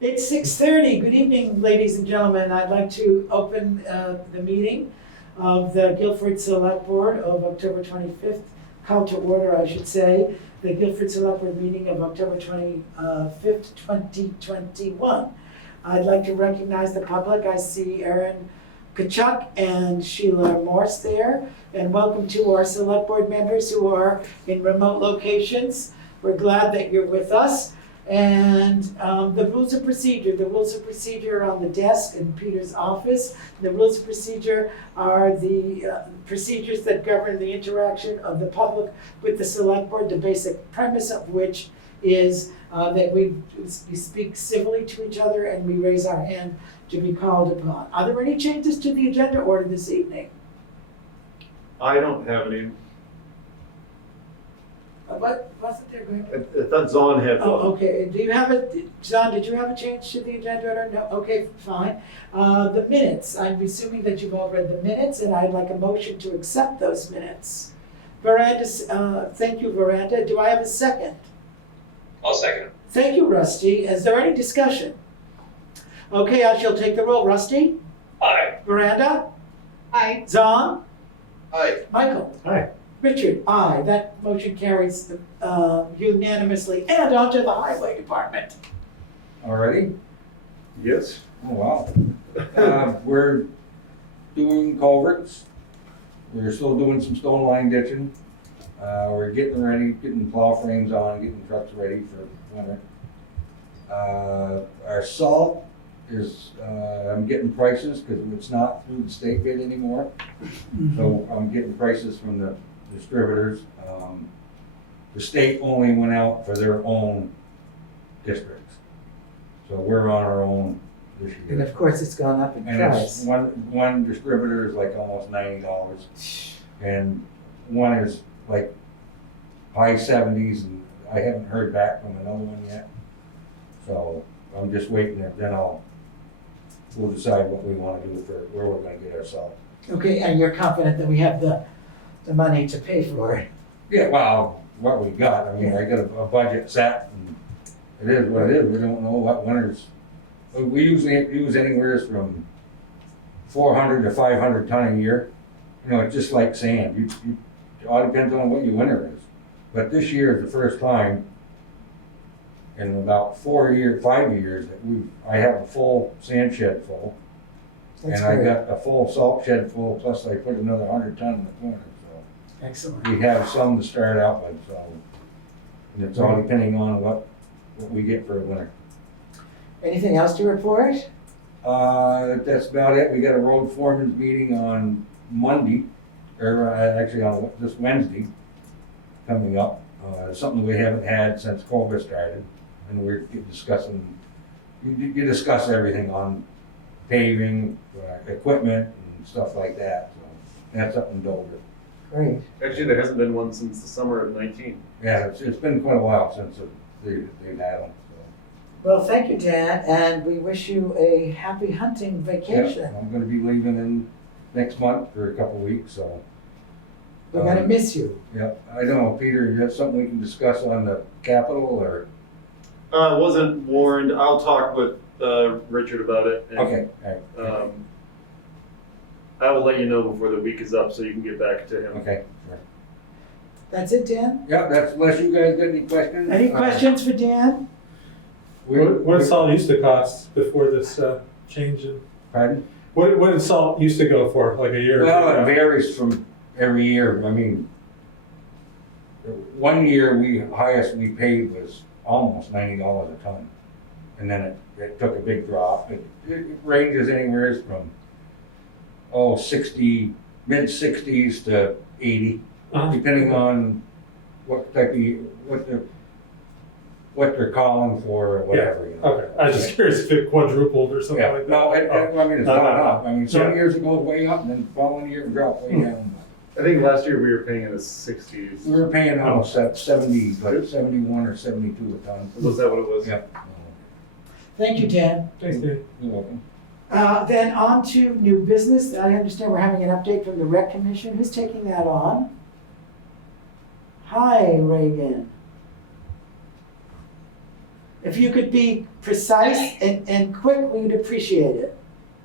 It's 6:30. Good evening, ladies and gentlemen. I'd like to open the meeting of the Guilford Selectboard of October 25th, call to order, I should say, the Guilford Selectboard meeting of October 25th, 2021. I'd like to recognize the public. I see Erin Kachuk and Sheila Morse there. And welcome to our Selectboard members who are in remote locations. We're glad that you're with us. And the rules of procedure. The rules of procedure are on the desk in Peter's office. The rules of procedure are the procedures that govern the interaction of the public with the select board, the basic premise of which is that we speak civilly to each other and we raise our hand to be called upon. Are there any changes to the agenda order this evening? I don't have any. What wasn't there going? I thought Zon had. Oh, okay. Do you have John, did you have a change to the agenda order? No? Okay, fine. The minutes, I'm assuming that you've all read the minutes, and I'd like a motion to accept those minutes. Veranda, thank you, Veranda. Do I have a second? I'll second it. Thank you, Rusty. Is there any discussion? Okay, I shall take the roll. Rusty? Aye. Veranda? Aye. Zon? Aye. Michael? Aye. Richard? Aye. That motion carries unanimously. And on to the highway department. Already? Yes. Oh, wow. We're doing culverts. We're still doing some stone line ditching. We're getting ready, getting plow frames on, getting trucks ready for winter. Our salt is, I'm getting prices because it's not through the state bid anymore. So I'm getting prices from the distributors. The state only went out for their own districts. So we're on our own this year. And of course, it's gone up in And price. it's one distributor is like almost $90, and one is like high 70s, and I haven't heard back from another one yet. So I'm just waiting, and then we'll decide what we want to do for where we're going to get our salt. Okay, and you're confident that we have the money to pay for it? Yeah, well, what we got. I mean, I got a budget set, and it is what it is. We don't know what winters. We usually use anywhere from 400 to 500 ton a year. You know, it's just like sand. It all depends on what your winter is. But this year is the first time in about 5 years that I have a full sand shed full. That's and great. I got a full salt shed full, plus I put another 100 ton in the corner. So Excellent. we have some to start out with. So, and it's all depending on what we get for the winter. Anything else to report? That's about it. We got a road foreman's meeting on Monday, or actually on this Wednesday coming up. Something we haven't had since COVID started, and we're discussing. You discuss everything on paving, equipment, and stuff like that. So that's up in Dover. Great. Actually, there hasn't been one since the summer of 19. Yeah, it's been quite a while since they've had them. Well, thank you, Dan, and we wish you a happy hunting vacation. Yep, I'm going to be leaving in next month for a couple of weeks, so. We're gonna miss you. Yeah, I don't know, Peter, you have something we can discuss on the Capitol, or? Wasn't warned. I'll talk with Richard about it. And, Okay, all right. I will let you know before the week is up so you can get back to him. Okay, sure. That's it, Dan? Yeah, that's, unless you guys got any questions? Any questions for Dan? What did salt used to cost before this change in? Pardon? What did salt used to go for, like a year? Well, or it varies from every year. I mean, one year highest we paid was almost $90 a ton. And then it took a big drop. It ranges anywhere from, 60, mid 60s to 80, depending on what type of, what they're calling for or whatever. Yeah. You know. Okay, I was just curious if it quadrupled or something Yeah, like that. no, I mean, it's No, gone no. up. I mean, some Yeah. years it goes way up, and then the following year it drops way down. I think last year we were paying in the 60s. We were paying almost 70, like 71 or 72 a ton. Was that what it was? Yep. Thank you, Dan. Thanks, Dave. You're welcome. Then on to new business. I understand we're having an update from the Rec Commission. Who's taking that on? Hi, Reagan. If you could be precise and quick, we'd appreciate it.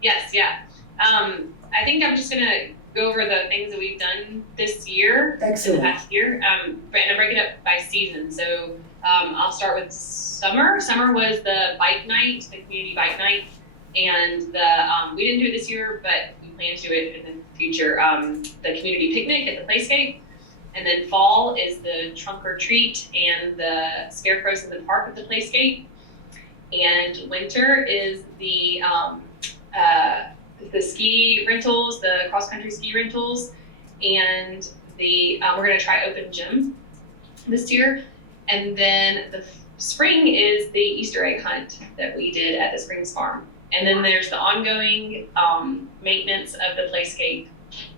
Yes, yeah. I think I'm just gonna go over the things that we've done this year, in the Excellent. past year, and I'll break it up by season. So I'll start with summer. Summer was the bike night, the community bike night, and we didn't do it this year, but we plan to do it in the future. The community picnic at the playscape, and then fall is the trunk or treat and the scarecrows in the park at the playscape, and winter is the ski rentals, the cross-country ski rentals, and we're gonna try open gym this year. And then the spring is the Easter egg hunt that we did at the Springs Farm. And then there's the ongoing maintenance of the playscape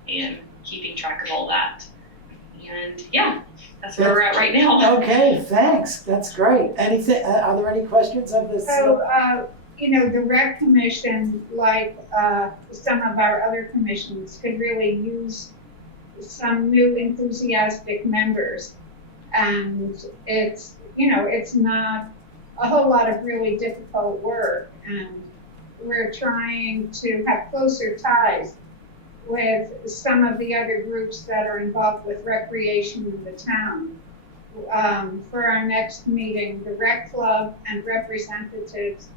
and keeping track of all that. And yeah, that's where we're at right now. Okay, thanks. That's great. Anything, are there any questions of this? So, the rec commission, like some of our other commissions, could really use some new enthusiastic members. And it's not a whole lot of really difficult work. And we're trying to have closer ties with some of the other groups that are involved with recreation in the town. For our next meeting, the rec club and representatives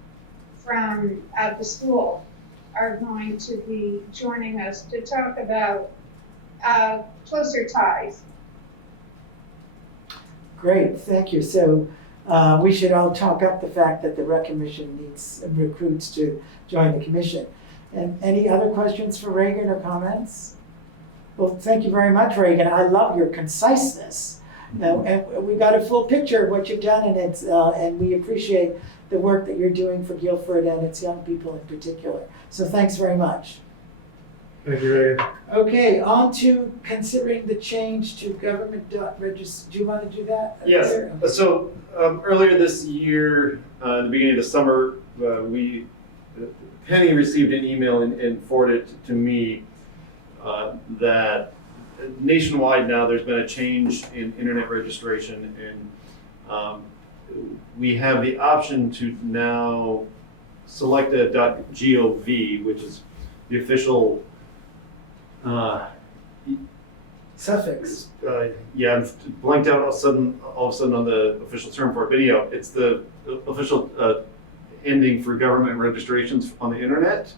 from the school are going to be joining us to talk about closer ties. Great, thank you. So we should all talk up the fact that the rec commission needs recruits to join the commission. And any other questions for Reagan or comments? Well, thank you very much, Reagan. I love your conciseness. And we got a full picture of what you've done, and we appreciate the work that you're doing for Guilford and its young people in particular. So thanks very much. Thank you, Reagan. Okay, on to considering the change to government.regis. Do you want to do that? Yes. Peter? So earlier this year, the beginning of the summer, Penny received an email and forwarded it to me that nationwide now there's been a change in internet registration, and we have the option to now select a .gov, which is the official Suffix. yeah, I'm blanked out all of a sudden on the official term for it. But anyhow, it's the official ending for government registrations on the internet.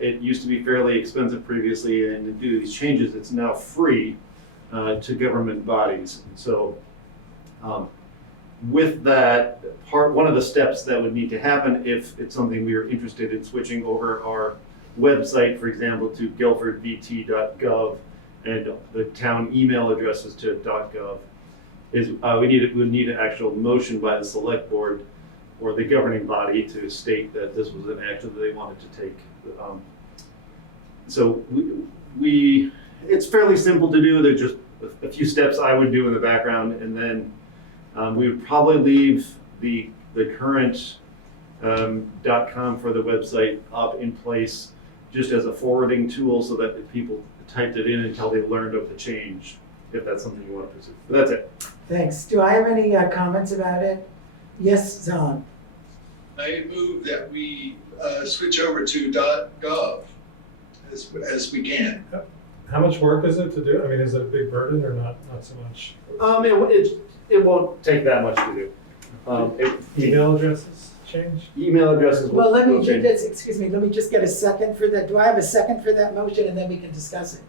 It used to be fairly expensive previously, and due to these changes, it's now free to government bodies. So with that, one of the steps that would need to happen if it's something we are interested in switching over our website, for example, to guilfordvt.gov, and the town email addresses to .gov, is we would need an actual motion by the Selectboard or the governing body to state that this was an action that they wanted to take. So it's fairly simple to do. There's just a few steps I would do in the background, and then we would probably leave the current .com for the website up in place just as a forwarding tool, so that if people typed it in until they learned of the change, if that's something you want to pursue. But that's it. Thanks. Do I have any comments about it? Yes, Zon. I move that we switch over to .gov as we can. How much work is it to do? I mean, is it a big burden or not so much? It won't take that much to do. Email addresses change? Email addresses will Well, let me will change. let me just get a second for that. Do I have a second for that motion, and then we can discuss it?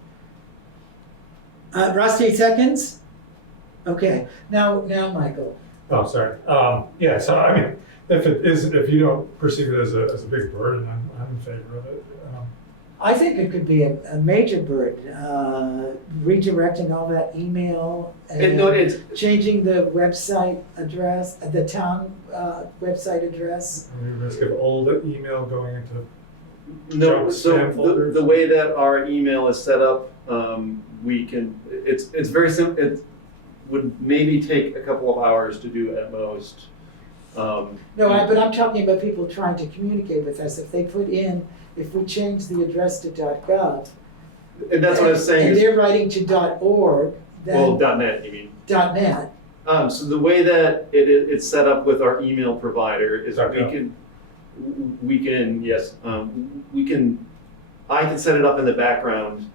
Rusty, seconds? Okay, now, Michael. Oh, sorry. Yeah, so I mean, if you don't perceive it as a big burden, I'm in favor of it. I think it could be a major burden, redirecting all that email and changing the website address, the town website address. I mean, risk of old email going into No, junk so spam folders. the way that our email is set up, it's very simple. It would maybe take a couple of hours to do at most. But I'm talking about people trying to communicate with us. If we change the address to .gov. And that's what I was saying. And is- they're writing to .org, then well, .net, you mean? .net. So the way that it's set up with our email provider is Okay. I can set it up in the background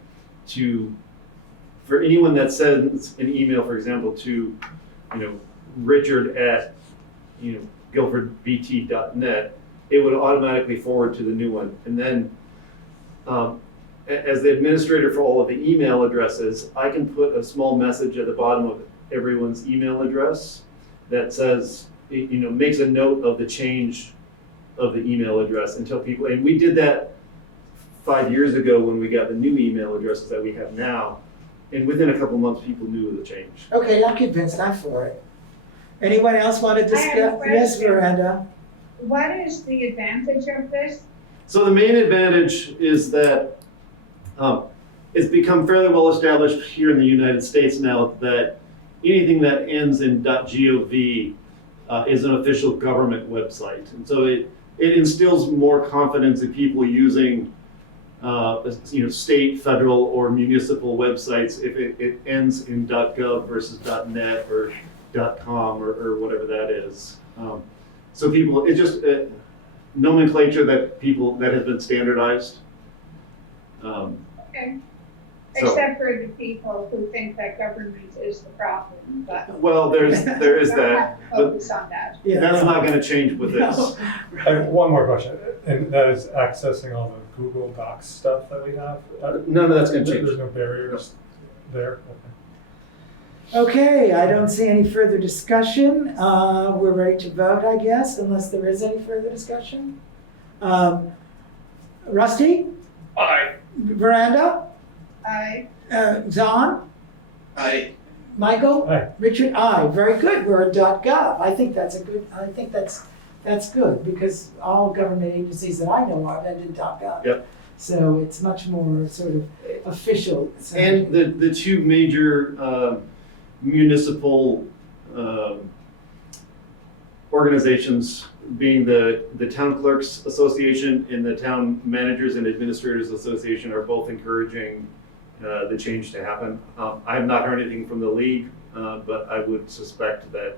for anyone that sends an email, for example, to, Richard at, guilfordbt.net, it would automatically forward to the new one. And then, as the administrator for all of the email addresses, I can put a small message at the bottom of everyone's email address that says, makes a note of the change of the email address until people, and we did that 5 years ago when we got the new email addresses that we have now. And within a couple months, people knew the change. Okay, I'm convinced, I'm for it. Anyone else want to I have a discuss? Yes, question. Miranda? What is the advantage of this? So the main advantage is that it's become fairly well established here in the United States now that anything that ends in .gov is an official government website. And so it instills more confidence in people using state, federal, or municipal websites if it ends in .gov versus .net or .com or whatever that is. So people, it's just nomenclature that has been standardized. Okay. So- Except for the people who think that government is the problem, but. Well, there is we don't that, have to but focus on that. Yeah, that's no. not gonna change with this. No. I have one more question, and that is accessing all the Google Docs stuff that we have. None of that's gonna change. There's no barriers there? Okay. Okay, I don't see any further discussion. We're ready to vote, I guess, unless there is any further discussion. Rusty? Aye. Veranda? John? Aye. Michael? Aye. Richard? Aye. Very good. We're at .gov. I think that's good because all government agencies that I know of end in .gov. Yep. So it's much more sort of official. And the two major municipal organizations being the Town Clerks Association and the Town Managers and Administrators Association are both encouraging the change to happen. I have not heard anything from the league, but I would suspect that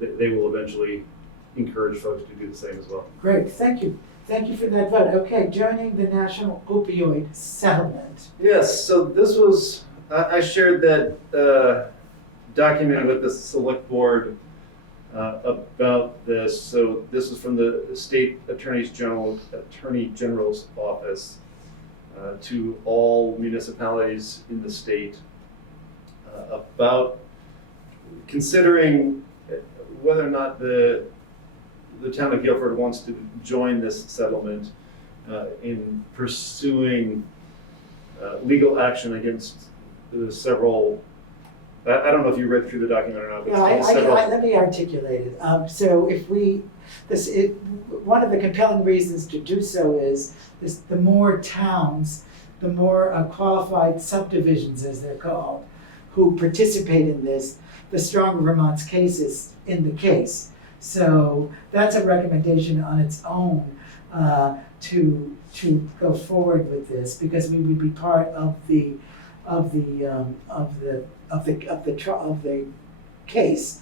they will eventually encourage folks to do the same as well. Great, thank you. Thank you for that vote. Okay, joining the National Opioid Settlement. Yes, so this was, I shared that document with the Selectboard about this. So this is from the State Attorney General's office to all municipalities in the state about considering whether or not the town of Guilford wants to join this settlement in pursuing legal action against the several. I don't know if you read through the document or not. But Yeah, let me articulate it. So if one of the compelling reasons to do so is the more towns, the more qualified subdivisions, as they're called, who participate in this, the stronger Vermont's case is in the case. So that's a recommendation on its own to go forward with this because we would be part of the case.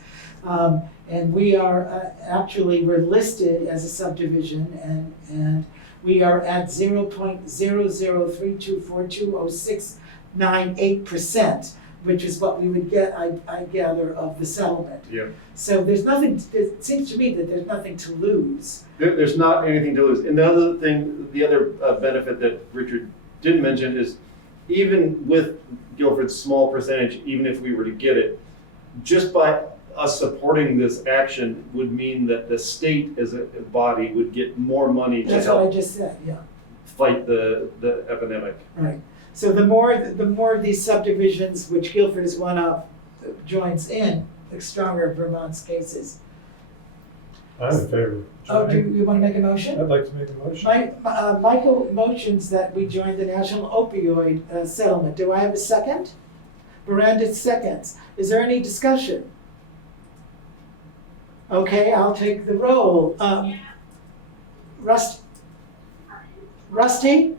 And we are we're listed as a subdivision and we are at 0.0032420698%, which is what we would get, I gather, of the settlement. Yeah. So there's nothing, it seems to me that there's nothing to lose. There's not anything to lose. And the other benefit that Richard didn't mention is even with Guilford's small percentage, even if we were to get it, just by us supporting this action would mean that the state as a body would get more money to That's what I help just said, yeah, fight the epidemic. right. So the more of these subdivisions, which Guilford is one of, joins in, the stronger Vermont's cases. I'm in favor of Oh, do joining. you want to make a motion? I'd like to make a motion. Michael motions that we join the National Opioid Settlement. Do I have a second? Miranda seconds. Is there any discussion? Okay, I'll take the roll. Rusty?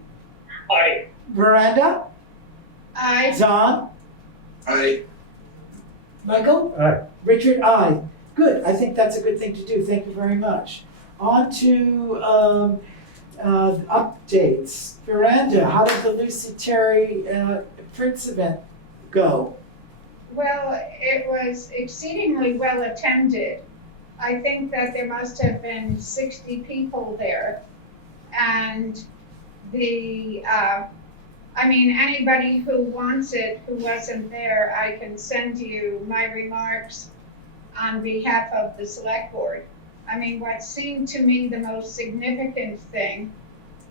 Aye. Miranda? I, John? Aye. Michael? Aye. Richard, aye. Good, I think that's a good thing to do, thank you very much. On to updates. Miranda, how did the Lucy Terry Prince event go? Well, it was exceedingly well attended. I think that there must have been 60 people there. And anybody who wants it, who wasn't there, I can send you my remarks on behalf of the Selectboard. I mean, what seemed to me the most significant thing,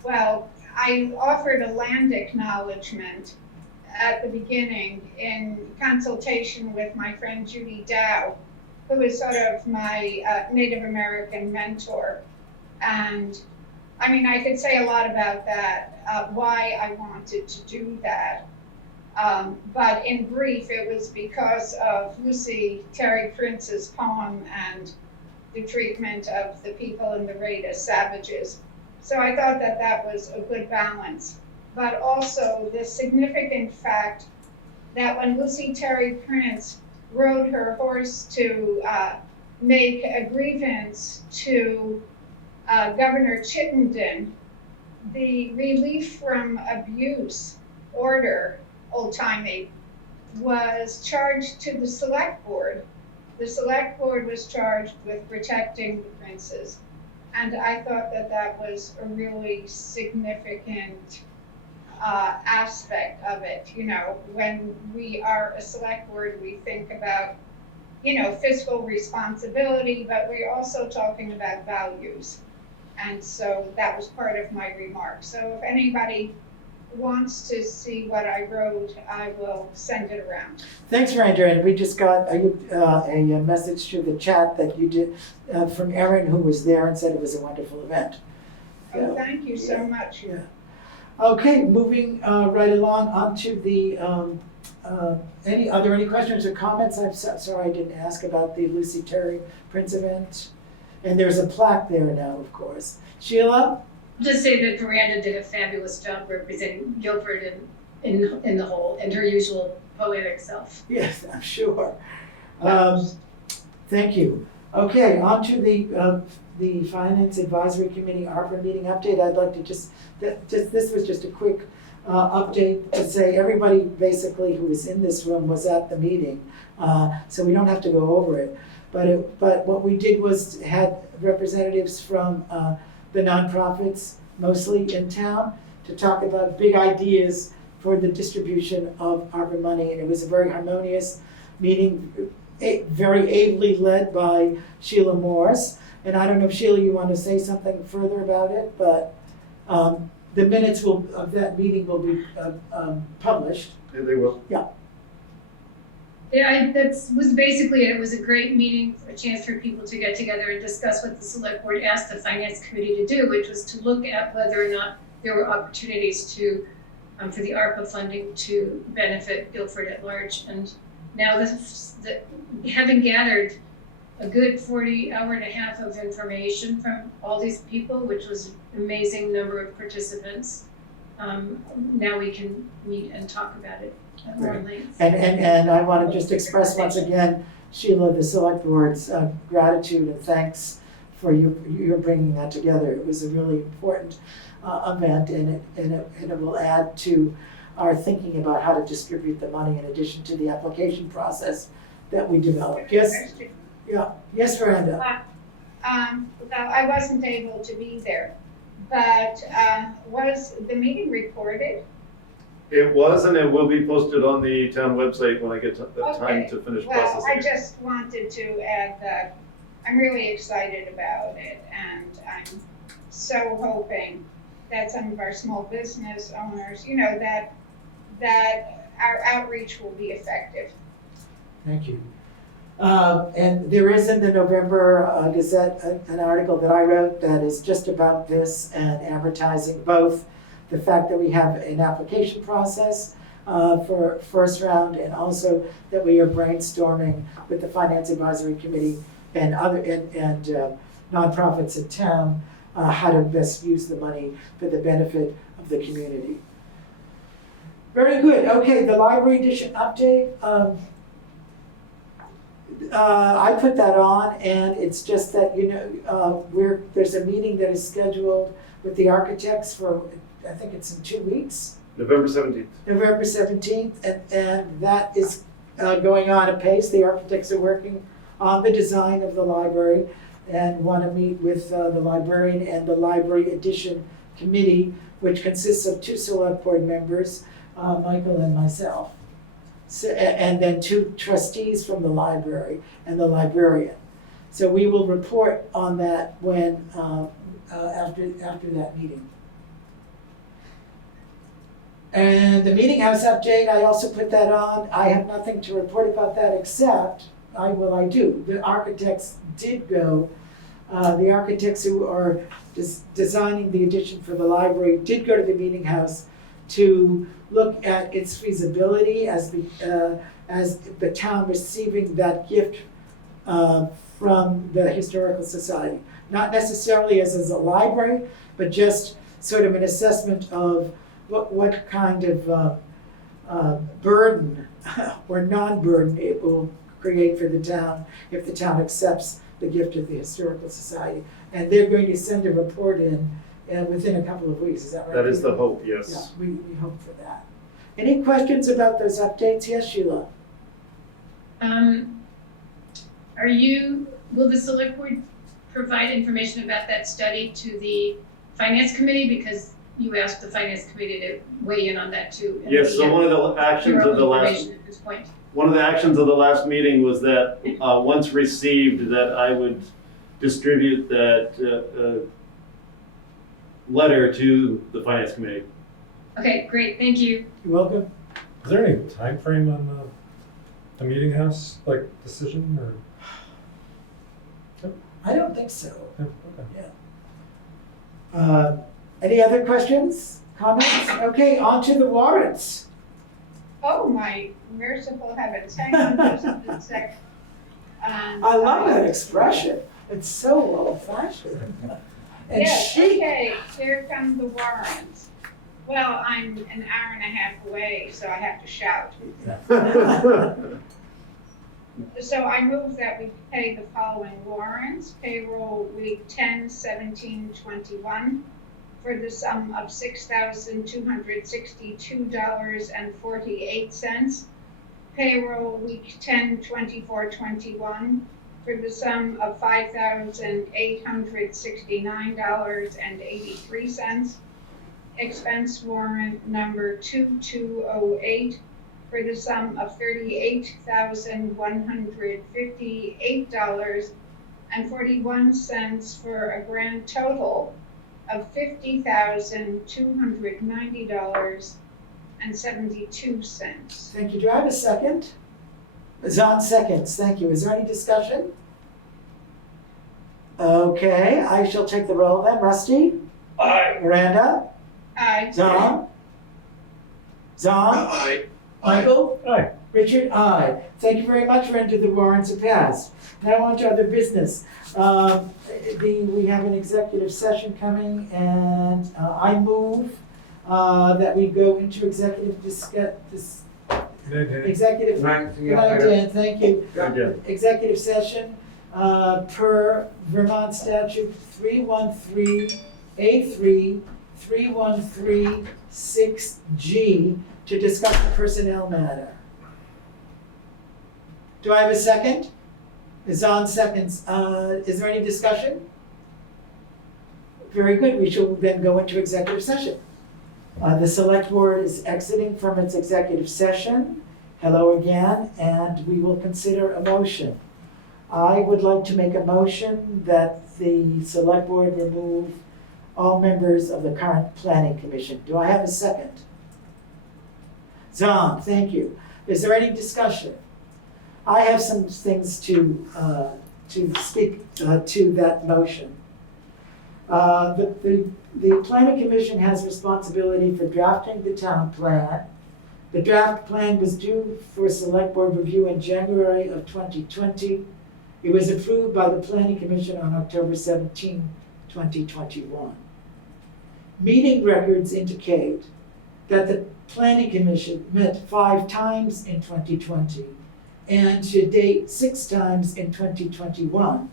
well, I offered a land acknowledgement at the beginning in consultation with my friend Judy Dow, who is sort of my Native American mentor. And I mean, I could say a lot about that, why I wanted to do that. But in brief, it was because of Lucy Terry Prince's poem and the treatment of the people in the raid as savages. So I thought that that was a good balance. But also the significant fact that when Lucy Terry Prince rode her horse to make a grievance to Governor Chittenden, the relief from abuse order, old-timey, was charged to the Selectboard. The Selectboard was charged with protecting the princes. And I thought that that was a really significant aspect of it. You know, when we are a Selectboard, we think about, you know, fiscal responsibility, but we're also talking about values. And so that was part of my remarks. So if anybody wants to see what I wrote, I will send it around. Thanks, Miranda, and we just got a message through the chat that you did from Erin, who was there and said it was a wonderful event. Oh, thank you so much. Yeah. Okay, moving right along onto the, are there any questions or comments? I'm sorry I didn't ask about the Lucy Terry Prince event. And there's a plaque there now, of course. Sheila? I'll just say that Miranda did a fabulous job representing Guilford in the whole, and her usual poetic self. Yes, I'm sure. Thank you. Okay, on to the Finance Advisory Committee ARPA meeting update. I'd like to this was just a quick update to say everybody basically who was in this room was at the meeting, so we don't have to go over it. But what we did was had representatives from the nonprofits, mostly in town, to talk about big ideas for the distribution of ARPA money. And it was a very harmonious meeting, very ably led by Sheila Morse. And I don't know if Sheila, you want to say something further about it, but the minutes of that meeting will be published. Yeah, they will. Yeah. Yeah, that was basically it. It was a great meeting, a chance for people to get together and discuss what the Select Board asked the Finance Committee to do, which was to look at whether or not there were opportunities to, for the ARPA funding to benefit Guilford at large. And now having gathered a good 40-hour and a half of information from all these people, which was an amazing number of participants, now we can meet and talk about it at more length. And I want to just express once again, Sheila, the Select Board's gratitude and thanks for your bringing that together. It was a really important event, and it will add to our thinking about how to distribute the money in addition to the application process that we developed. Yes? Yeah. Yes, Miranda? I wasn't able to be there, but was the meeting recorded? It was, and it will be posted on the town website when I get the time to finish processing. Well, I just wanted to add that I'm really excited about it, and I'm so hoping that some of our small business owners, you know, that our outreach will be effective. Thank you. And there is in the November Gazette an article that I wrote that is just about this and advertising both the fact that we have an application process for first round, and also that we are brainstorming with the Finance Advisory Committee and other and nonprofits in town how to best use the money for the benefit of the community. Very good. Okay, the library edition update. I put that on, and it's just that, there's a meeting that is scheduled with the architects for, I think it's in 2 weeks, November 17th. November 17th, and that is going on apace. The architects are working on the design of the library and want to meet with the librarian and the library addition committee, which consists of 2 select board members, Michael and myself. So, and then 2 trustees from the library and the librarian. So we will report on that when, after that meeting. And the meeting house update, I also put that on. I have nothing to report about that except, I do. The architects did go, the architects who are designing the addition for the library did go to the meeting house to look at its feasibility as the town receiving that gift from the Historical Society. Not necessarily as a library, but just sort of an assessment of what kind of burden or non-burden it will create for the town if the town accepts the gift of the Historical Society. And they're going to send a report in within a couple of weeks, is that right? That is the hope, yes. Yeah, we hope for that. Any questions about those updates? Yes, Sheila? Will the select board provide information about that study to the finance committee? Because you asked the finance committee to weigh in on that too. Yes, so one of the actions of the last, at this point. one of the actions of the last meeting was that, once received, that I would distribute that letter to the finance committee. Okay, great, thank you. You're welcome. Is there any time frame on the meeting house, like decision or? I don't think so. Okay. Any other questions, comments? Okay, on to the warrants. Oh, my merciful heavens, hang on just a second. I love that expression. It's so old-fashioned. And Yes, chic. okay, here come the warrants. Well, I'm an hour and a half away, so I have to shout. So I move that we pay the following warrants. Payroll week 10/17/21 for the sum of $6,262.48. Payroll week 10/24/21 for the sum of $5,869.83. Expense warrant number 2208 for the sum of $38,158.41 for a grand total of $50,290.72. Thank you. Do I have a second? Zahn seconds. Thank you. Is there any discussion? Okay, I shall take the roll then. Rusty? Aye. Miranda? Aye. Zahn? Zahn? Aye. Michael? Aye. Richard? Aye. Thank you very much, Render. The warrants are passed. Now on to other business. We have an executive session coming, and I move that we go into executive executive. Right, see you Good night, later. Dan. Thank you. Yeah. Executive session per Vermont statute 313A3 3136G to discuss the personnel matter. Do I have a second? Is on seconds. Is there any discussion? Very good. We shall then go into executive session. The select board is exiting from its executive session. Hello again, and we will consider a motion. I would like to make a motion that the select board remove all members of the current planning commission. Do I have a second? Zahn, thank you. Is there any discussion? I have some things to speak to that motion. The planning commission has responsibility for drafting the town plan. The draft plan was due for select board review in January of 2020. It was approved by the planning commission on October 17, 2021. Meeting records indicate that the planning commission met 5 times in 2020 and to date 6 times in 2021.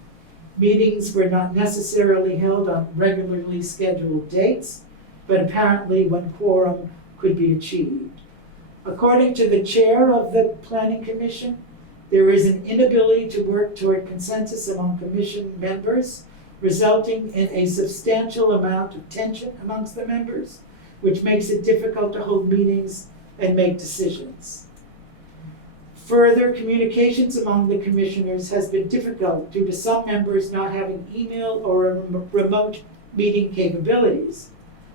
Meetings were not necessarily held on regularly scheduled dates, but apparently when quorum could be achieved. According to the chair of the Planning Commission, there is an inability to work toward consensus among commission members, resulting in a substantial amount of tension amongst the members, which makes it difficult to hold meetings and make decisions. Further, communications among the commissioners has been difficult due to some members not having email or remote meeting capabilities.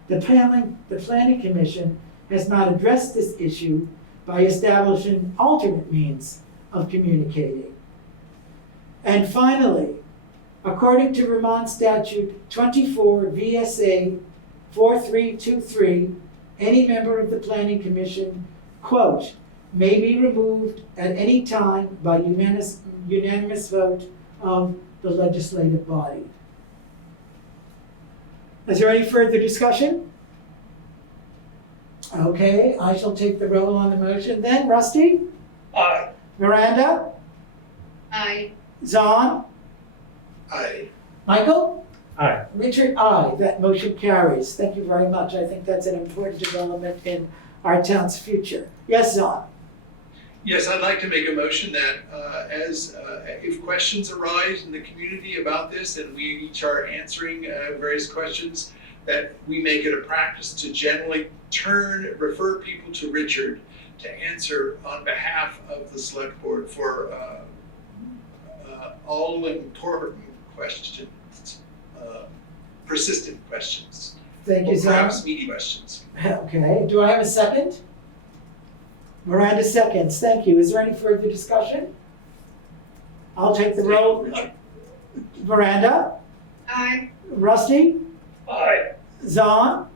The Planning Commission has not addressed this issue by establishing alternate means of communicating. And finally, according to Vermont Statute 24 V.S.A. 4323, any member of the Planning Commission, quote, may be removed at any time by unanimous vote of the legislative body. Is there any further discussion? Okay, I shall take the roll on the motion then. Rusty? Aye. Miranda? Aye. Zahn? Aye. Michael? Aye. Richard, aye. That motion carries. Thank you very much. I think that's an important development in our town's future. Yes, Zahn? Yes, I'd like to make a motion that if questions arise in the community about this and we each are answering various questions, that we make it a practice to generally refer people to Richard to answer on behalf of the select board for all important questions, persistent questions, Thank you, or Zahn. perhaps meaty questions. Okay, do I have a second? Miranda seconds, thank you. Is there any further discussion? I'll take the roll. Miranda? Aye. Rusty? Aye. Zahn?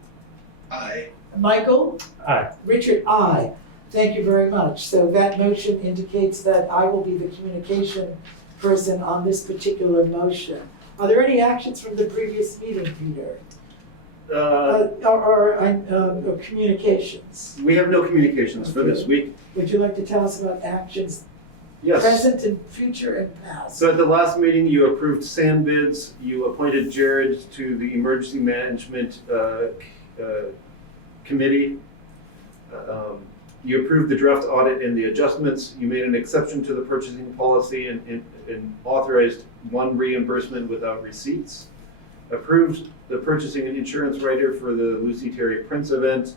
Aye. Michael? Aye. Richard, aye. Thank you very much. So that motion indicates that I will be the communication person on this particular motion. Are there any actions from the previous meeting, Peter? Or communications? We have no communications for this week. Would you like to tell us about actions Yes. present and future and past? So at the last meeting, you approved sand bids, you appointed Jared to the Emergency Management Committee. You approved the draft audit and the adjustments. You made an exception to the purchasing policy and authorized one reimbursement without receipts. Approved the purchasing and insurance writer for the Lucy Terry Prince event,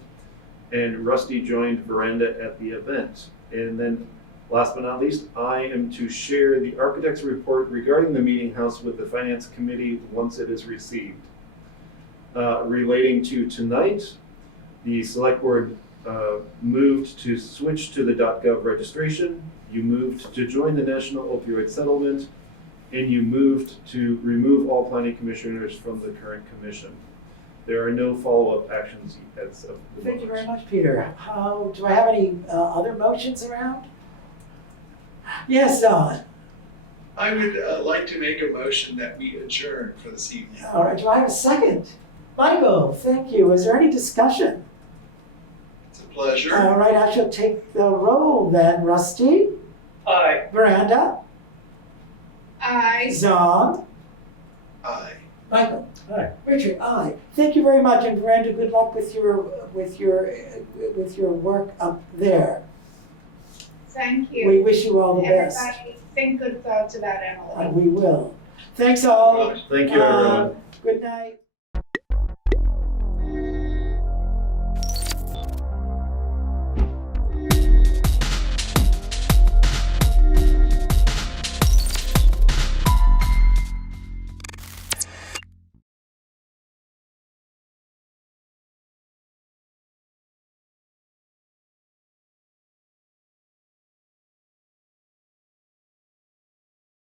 and Rusty joined Veranda at the event. And then last but not least, I am to share the architect's report regarding the meeting house with the finance committee once it is received. Relating to tonight, the select board moved to switch to the .gov registration. You moved to join the National Opioid Settlement, and you moved to remove all planning commissioners from the current commission. There are no follow-up actions as of the Thank you very moment. much, Peter. Do I have any other motions around? Yes, Don. I would like to make a motion that we adjourn for this evening. All right, do I have a second? Michael, thank you. Is there any discussion? It's a pleasure. All right, I shall take the roll then. Rusty? Aye. Miranda? Aye. Zahn? Aye. Michael? Aye. Richard, aye. Thank you very much, and Miranda, good luck with your work up there. Thank you. We wish you all the best. Everybody, think good thoughts about Emily. We will. Thanks all. Thank you, everyone. Good night.